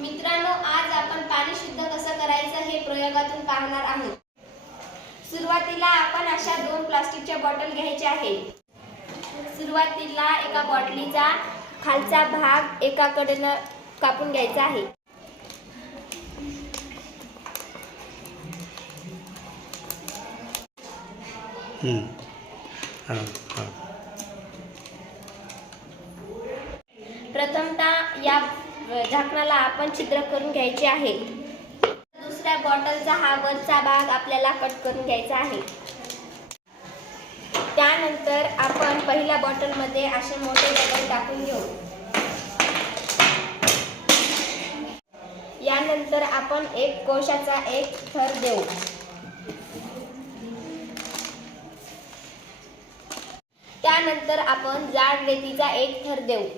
मित्रांनो, आज आपण पाणी शुद्ध कसं करायचं हे प्रयोगातून पाहणार आहोत। सुरुवातीला आपण अशा 2 प्लास्टिकच्या बॉटल घ्यायच्या आहेत। सुरुवातीला एका बॉटलीचा खालचा भाग एका कडेने कापून घ्यायचा आहे। प्रथमतः या झाकणाला आपण छिद्र करून घ्यायचे आहे। दुसऱ्या बॉटलचा हा वरचा भाग आपल्याला कट करून घ्यायचा आहे। त्यानंतर आपण पहिल्या बॉटलमध्ये असे मोठे बबल टाकून घेऊ। यानंतर आपण एक कोळशाचा एक थर देऊ। त्यानंतर आपण जाड रेतीचा एक थर देऊ।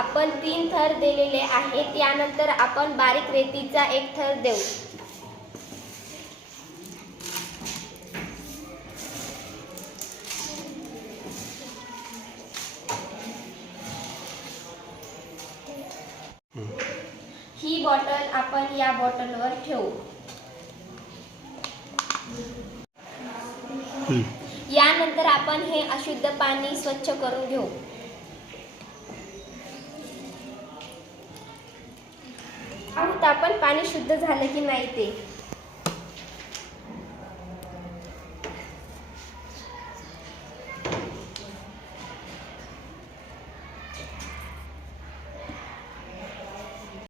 आपण 3 थर दिलेले आहेत। यानंतर आपण बारीक रेतीचा एक थर देऊ। ही बॉटल आपण या बॉटलवर ठेवू। यानंतर आपण हे अशुद्ध पाणी स्वच्छ करून घेऊ। आपण पाणी शुद्ध झाले की नाही ते